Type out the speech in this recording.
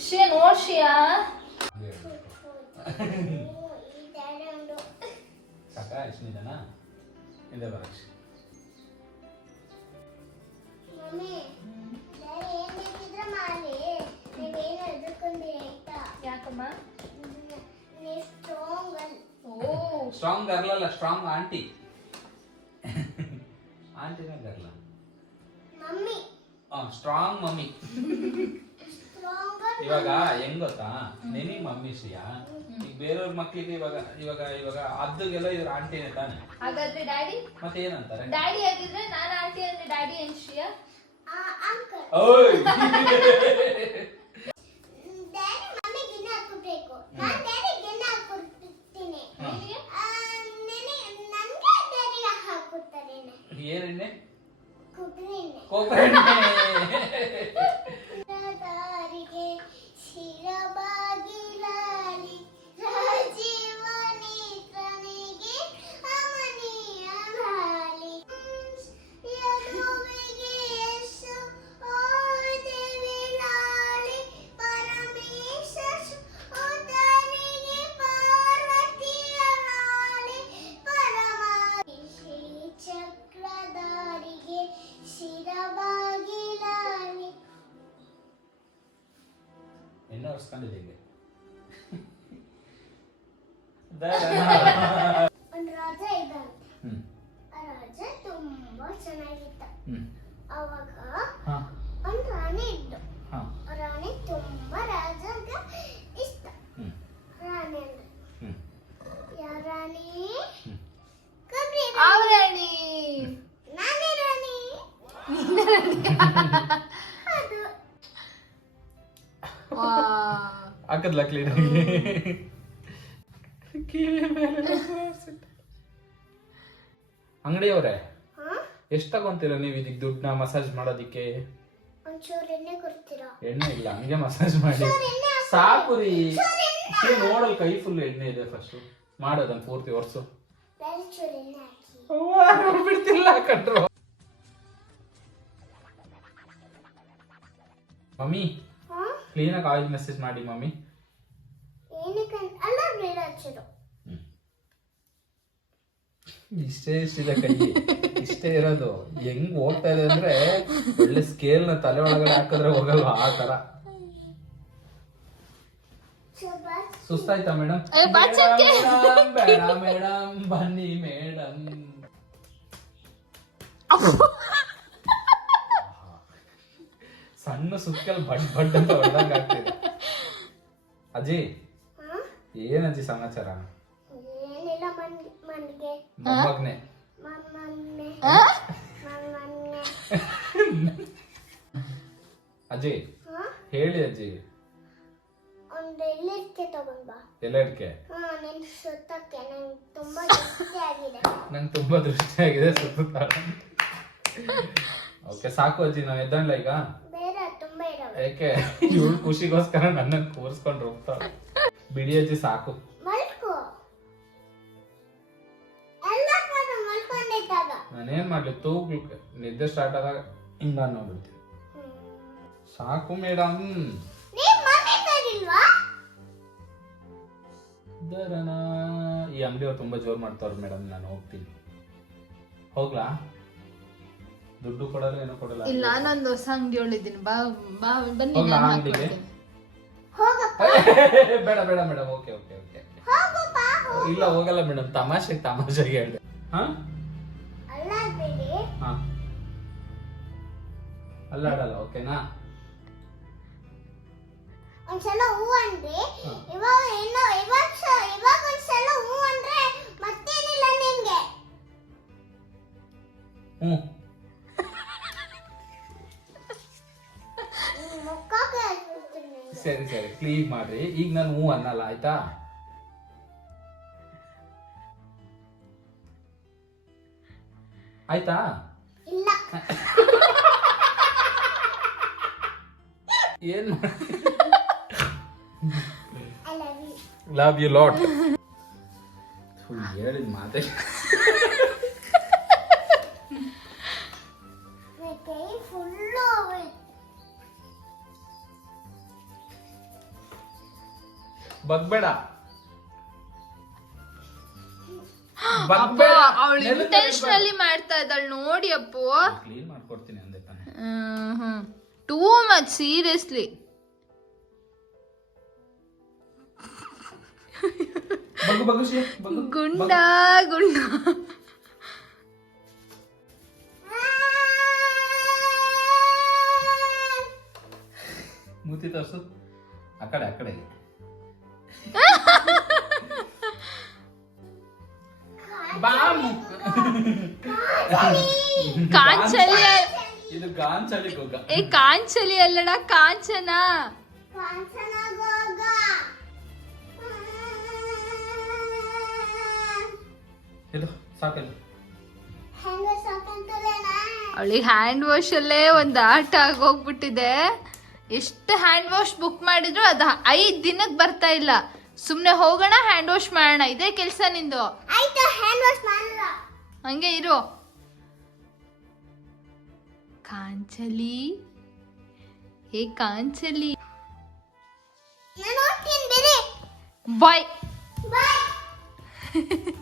ಶ್ರೇಯ ನೋಡ್ ಶ್ರೇಯ ಸಾಕ ಎಷ್ಟು ನಿಧಾನ? ಹಿಂದೆ ಬರಕ್ಷ ಮಮ್ಮಿ ಡ್ಯಾಡಿ ಏನ್ ಬೇಕಿದ್ರೆ ಮಾಡಿ. ನೀವೇನು ಎದುರ್ಕೊಂಡಿ ಆಯ್ತಾ? ಯಾಕಮ್ಮ? ಸ್ಟ್ರಾಂಗ್ ಗರ್ಲ್ ಅಲ್ಲ ಸ್ಟ್ರಾಂಗ್ ಆಂಟಿ ಆಂಟಿನ ಗರ್ಲ ಮಮ್ಮಿ. Strong mummy. ಇವಾಗ ಹೆಂಗ್ ಗೊತ್ತಾ? ನೆನಿ ಮಮ್ಮಿ ಶ್ರೀಯಾ. ಈಗ ಬೇರೆಯವ್ರ ಮಕ್ಕಳಿಗೆ ಇವಾಗ ಇವಾಗ ಇವಾಗ ಅದ್ದಗೆಲ್ಲ ಇವ್ರ ಆಂಟಿನೇ ತಾನೆ. ಹಾಗಾದ್ರೆ ಡ್ಯಾಡಿ? ಮತ್ತೆ ಏನಂತಾರೆ? ಡ್ಯಾಡಿ ಆಗಿದ್ರೆ ನಾನು ಆಂಟಿ ಅಂದ್ರೆ ಡ್ಯಾಡಿ ಏನ್ ಶ್ರೇಯ? ಅಂಕಲ್ ಓಯ್. ಡ್ಯಾಡಿ ಮಮ್ಮಿ ಗಿನ್ನ ಹಾಕ್ಕೊಡ್ಬೇಕು ನಾನು ಎಣ್ಣೆ ಒರೆಸ್ಕೊಂಡಿದ್ದೀವಿ ಒಂದು ರಾಜ ಇದ್ದಂತೆ ಹ್ಮ್. ಆ ರಾಜ ತುಂಬಾ ಚೆನ್ನಾಗಿತ್ತ ಹ್ಮ್. ಅವಾಗ ಹಾ. ಒಂದು ರಾಣಿ ಇದ್ದು ಹಾ. ಆ ರಾಣಿ ತುಂಬಾ ರಾಜಗ ಇಷ್ಟ. ಹ್ಮ್. ರಾಣಿ ಅಂದ್ರೆ ಹ್ಮ್. ಯಾವ ರಾಣಿ. ಕಬ್ರಿ ರಾಣಿ. ನಾನೇ ರಾಣಿ. ಹಾಕದ್ಲ ಕ್ಲೀನಾಗಿ ಅಂಗಡಿಯವ್ರೆ ಎಷ್ಟ್ ಎಷ್ಟು ತಗೊಂತೀರ ನೀವು ಇದಕ್ಕೆ ದುಡ್ಡನ್ನ ಮಸಾಜ್ ಮಾಡೋದಿಕ್ಕೆ? ಎಣ್ಣೆ ಇಲ್ಲ ಹಂಗೆ ಮಸಾಜ್ ಮಾಡಿ. ಸಾಕು ರೀ. ನೋಡಲ್ ಕೈ ಫುಲ್ ಎಣ್ಣೆ ಇದೆ ಫಸ್ಟ್ ಮಾಡೋದನ್ ಪೂರ್ತಿ ಹಾಕಿ. ಬಿಡ್ತಿಲ್ಲ ಕಟ್ರು ಮಮ್ಮಿ ಕ್ಲೀನಾಗಿ ಆಯಿಲ್ ಮೆಸೇಜ್ ಮಾಡಿ ಮಮ್ಮಿ. ಇಷ್ಟೇ ಇಷ್ಟಿದೆ ಕೈ. ಇಷ್ಟೇ ಇರೋದು. ಹೆಂಗ್ ಹೋಗ್ತಾ ಇದೆ ಅಂದ್ರೆ ಒಳ್ಳೆ ಸ್ಕೇಲ್ನ ತಲೆ ಒಳಗಡೆ ಹಾಕಿದ್ರೆ ಹೋಗಲ್ವಾ? ಆ ತರ. ಸುಸ್ತಾಯ್ತಾ ಮೇಡಮ್. ಬೇಡ ಮೇಡಮ್ ಬನ್ನಿ ಮೇಡಮ್ ಸುತ್ತಲ್ ಬಡ್ ಬಡ್ ಅಂತ ಹೊಡೆದಂಗ ಆಗ್ತಿದೆ. ಅಜ್ಜಿ ಹಾ? ಏನ್ ಅಜ್ಜಿ ಸಮಾಚಾರ? ಏನಿಲ್ಲ ಮನ್ಗೆ ಮೊಮ್ಮಗ್ನೆ. ಅಜ್ಜಿ ಹಾ? ಹೇಳಿ ಅಜ್ಜಿ. ಒಂದು ಎಲ್ಲಿರ್ಕೆ ತಗೊಂಡ್ ಬಾ. ಎಲ್ಲಡ್ಕೆ ಹಾ ನಿನ್ ಸುತ್ತಕ್ಕೆ ನಂಗೆ ತುಂಬಾ ದೃಷ್ಟಿ ಆಗಿದೆ ನಂಗೆ ತುಂಬಾ ದೃಷ್ಟಿ ಆಗಿದೆ ಸುತ್ತ ಓಕೆ ಸಾಕು ಅಜ್ಜಿ ನಾವ್ ಎದ್ದಣ್ಲ ಈಗ? ಯಾಕೆ ಇವಳು ಖುಷಿಗೋಸ್ಕರ ನನ್ನ ಕೂರಿಸ್ಕೊಂಡು ಹೋಗ್ತಾಳೆ ಬಿಡಿ ಅಜ್ಜಿ ಸಾಕು. ನಾನೇನ್ ಮಾಡ್ಲಿ ತೂಗ್ಲಿಕ್ಕೆ. ನಿದ್ದೆ ಸ್ಟಾರ್ಟ್ ಆದಾಗ ಹಿಂಗ ನೋಡ್ಬಿಡ್ತೀನಿ. ಸಾಕು ಮೇಡಮ್ ಈ ಅಂಗಡಿಯವ್ರು ತುಂಬಾ ಜೋರ್ ಮಾಡ್ತಾವ್ರ ಮೇಡಮ್ ನಾನು ಹೋಗ್ತೀನಿ. ಹೋಗ್ಲಾ? ದುಡ್ಡು ಕೊಡಲ್ಲ ಏನೋ ಕೊಡಲ್ಲ. ಇಲ್ಲ ನಾನೊಂದು ಹೊಸ ಅಂಗಡಿ ಒಳ್ಳಿದ್ದೀನಿ ಬಾ ಬಾ ಬನ್ನಿ ನಾನು ಅಂಗಡಿಗೆ? ಹಾಕ್ಕೊಡ್ತೀನಿ. ಬೇಡ ಬೇಡ ಮೇಡಮ್ ಓಕೆ ಓಕೆ ಓಕೆ ಹೋಗಪ್ಪ ಇಲ್ಲ ಹೋಗಲ್ಲ ಮೇಡಮ್ ತಮಾಷೆ ತಮಾಷೆ ಹೇಳಿದೆ. ಹಾ? ಅಲ್ಲ ಬೇಡಿ ಹಾ. ಅಲ್ಲ ಆಡಲ್ಲ ಓಕೆನಾ? ಒಂದ್ಸಲ ಹೂ ಅಂದ್ರೆ. ಹಾ. ಇವಾಗ ಏನೋ ಇವಾಗ ಸ- ಇವಾಗ ಒಂದ್ಸಲ ಹೂ ಅಂದ್ರೆ ಮತ್ತೇನಿಲ್ಲ ನಿಮ್ಗೆ? ಹ್ಞೂ ಸರಿ ಸರಿ ಕ್ಲೀನ್ ಮಾಡ್ರಿ. ಈಗ ನಾನು ಹ್ಞೂ ಅನ್ನಲ್ಲ ಆಯ್ತಾ? ಆಯ್ತಾ? ಏನ್ I love you love you lot ಹೇಳಿದ ಮಾತೆ. ಬಗ್ಬೇಡ. ಬಗ್ಬೇಡ. ಅವಳು ಇಂಟೆನ್ಷನಲಿ ಮಾಡ್ತಾ ಇದ್ದಾಳೆ ನೋಡಿ ಅಪ್ಪು. ಕ್ಲೀನ್ ಮಾಡ್ಕೊಡ್ತೀನಿ ಅಂದೆ ತಾನೆ. ಟೂ ಮಚ್ ಸೀರಿಯಸ್ಲಿ ಬಗ್ಗು ಬಗ್ಗು ಶ್ರೀ, ಬಗ್ಗು ಗುಂಡ ಗುಂಡ. ಮೂತಿ ತೋರ್ಸು. ಆ ಕಡೆ ಆ ಕಡೆ. ಕಾಂಚಲಿ ಇದು ಕಾಂಚಲಿ ಗೋಗ ಏ ಕಾಂಚಲಿ ಅಲ್ಲಡ ಕಾಂಚನ. ಕಾಂಚನ ಗೋಗ ಇದು ಸಾಕಲ್ಲ. ಅವಳಿಗೆ ಹ್ಯಾಂಡ್ ವಾಶ್ ಅಲ್ಲೇ ಒಂದು ಆಟ ಆಗೋಗ್ಬಿಟ್ಟಿದೆ. ಎಷ್ಟು ಹ್ಯಾಂಡ್ ವಾಶ್ ಬುಕ್ ಮಾಡಿದ್ರು ಅದು ಐದು ದಿನಕ್ಕೆ ಬರ್ತಾ ಇಲ್ಲ. ಸುಮ್ಮನೆ ಹೋಗೋಣ ಹ್ಯಾಂಡ್ ವಾಶ್ ಮಾಡೋಣ. ಇದೇ ಕೆಲಸ ನಿಂದು. ಆಯ್ತು ಹ್ಯಾಂಡ್ ವಾಶ್ ಮಾಡಲ್ಲ. ಹಂಗೆ ಇರು. ಕಾಂಚಲಿ? ಹೇ ಕಾಂಚಲಿ. ನಾನು ಹೋಗ್ತೀನಿ ಬೇರೆ. ಬಾಯ್ ಬಾಯ್